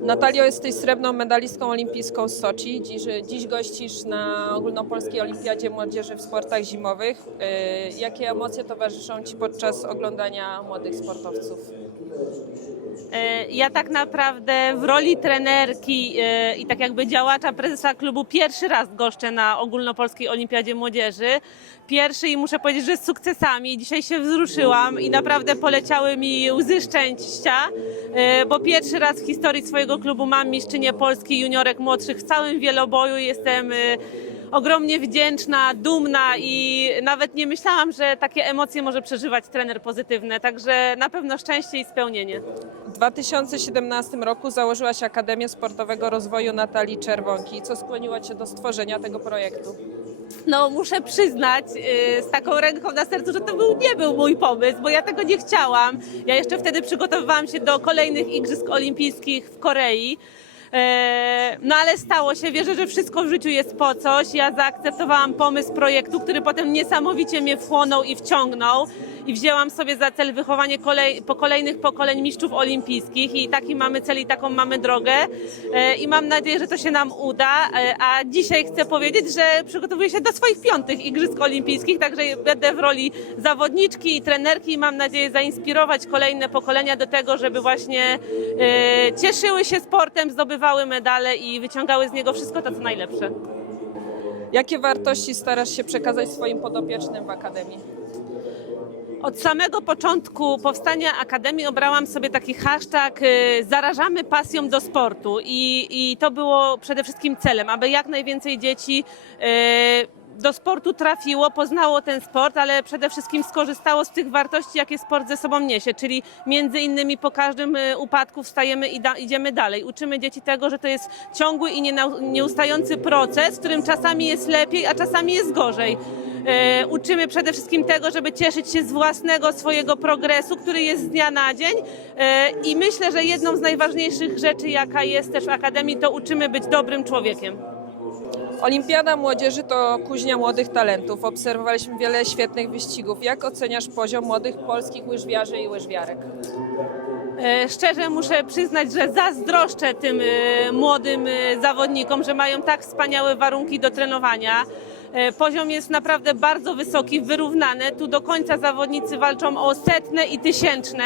Natalio, jesteś srebrną medalistką olimpijską z Soczi. Dziś, dziś gościsz na ogólnopolskiej olimpiadzie młodzieży w sportach zimowych. Yy, Jakie emocje towarzyszą Ci podczas oglądania młodych sportowców? E, Ja tak naprawdę w roli trenerki e, i tak jakby działacza prezesa klubu pierwszy raz goszczę na ogólnopolskiej olimpiadzie młodzieży. Pierwszy i muszę powiedzieć, że z sukcesami. Dzisiaj się wzruszyłam i naprawdę poleciały mi łzy szczęścia, e, bo pierwszy raz w historii swojego klubu mam mistrzynię Polski juniorek młodszych w całym wieloboju. Jestem ogromnie wdzięczna, dumna i nawet nie myślałam, że takie emocje może przeżywać trener pozytywne. Także na pewno szczęście i spełnienie. W 2017 roku założyłaś Akademię Sportowego Rozwoju Natalii Czerwonki. Co skłoniło Cię do stworzenia tego projektu? No muszę przyznać yy, z taką ręką na sercu, że to był, nie był mój pomysł, bo ja tego nie chciałam. Ja jeszcze wtedy przygotowywałam się do kolejnych Igrzysk Olimpijskich w Korei. E, No ale stało się, wierzę, że wszystko w życiu jest po coś. Ja zaakceptowałam pomysł projektu, który potem niesamowicie mnie wchłonął i wciągnął. I wzięłam sobie za cel wychowanie kolej, po kolejnych pokoleń mistrzów olimpijskich i taki mamy cel i taką mamy drogę. E, I mam nadzieję, że to się nam uda. E, A dzisiaj chcę powiedzieć, że przygotowuję się do swoich piątych Igrzysk Olimpijskich, także będę w roli zawodniczki i trenerki i mam nadzieję zainspirować kolejne pokolenia do tego, żeby właśnie e, cieszyły się sportem, zdobywały medale i wyciągały z niego wszystko to, co najlepsze. Jakie wartości starasz się przekazać swoim podopiecznym w Akademii? Od samego początku powstania Akademii obrałam sobie taki hashtag y, zarażamy pasją do sportu i, i to było przede wszystkim celem, aby jak najwięcej dzieci y, do sportu trafiło, poznało ten sport, ale przede wszystkim skorzystało z tych wartości, jakie sport ze sobą niesie, czyli między innymi po każdym y, upadku wstajemy i da, idziemy dalej. Uczymy dzieci tego, że to jest ciągły i nieustający proces, w którym czasami jest lepiej, a czasami jest gorzej. E, uczymy przede wszystkim tego, żeby cieszyć się z własnego swojego progresu, który jest z dnia na dzień. E, I myślę, że jedną z najważniejszych rzeczy, jaka jest też w Akademii, to uczymy być dobrym człowiekiem. Olimpiada Młodzieży to kuźnia młodych talentów. Obserwowaliśmy wiele świetnych wyścigów. Jak oceniasz poziom młodych polskich łyżwiarzy i łyżwiarek? E, Szczerze muszę przyznać, że zazdroszczę tym młodym zawodnikom, że mają tak wspaniałe warunki do trenowania. E, Poziom jest naprawdę bardzo wysoki, wyrównany. Tu do końca zawodnicy walczą o setne i tysięczne,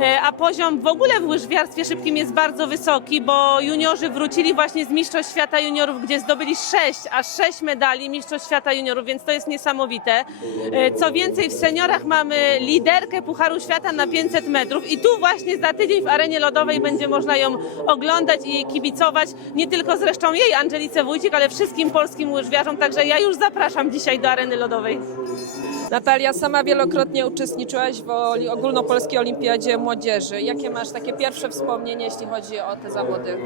e, a poziom w ogóle w łyżwiarstwie szybkim jest bardzo wysoki, bo juniorzy wrócili właśnie z Mistrzostw Świata Juniorów, gdzie zdobyli sześć, aż sześć medali Mistrzostw Świata Juniorów, więc to jest niesamowite. E, Co więcej, w seniorach mamy liderkę Pucharu Świata na 500 metrów i tu właśnie za tydzień w arenie lodowej będzie można ją oglądać i kibicować, nie tylko zresztą jej Angelice Wójcik, ale wszystkim polskim łyżwiarzom, także ja już zapraszam dzisiaj do areny lodowej. Natalia, sama wielokrotnie uczestniczyłaś w ogólnopolskiej olimpiadzie młodzieży. Jakie masz takie pierwsze wspomnienie, jeśli chodzi o te zawody?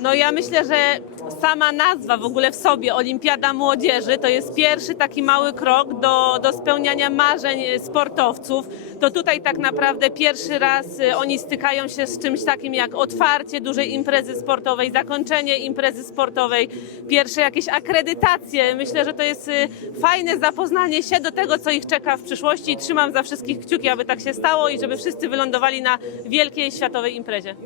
No ja myślę, że sama nazwa w ogóle w sobie Olimpiada Młodzieży to jest pierwszy taki mały krok do, do spełniania marzeń sportowców. To tutaj tak naprawdę pierwszy raz y, oni stykają się z czymś takim jak otwarcie dużej imprezy sportowej, zakończenie imprezy sportowej, pierwsze jakieś akredytacje. Myślę, że to jest y, fajne zapoznanie się do tego, co ich czeka w przyszłości i trzymam za wszystkich kciuki, aby tak się stało i żeby wszyscy wylądowali na wielkiej światowej imprezie.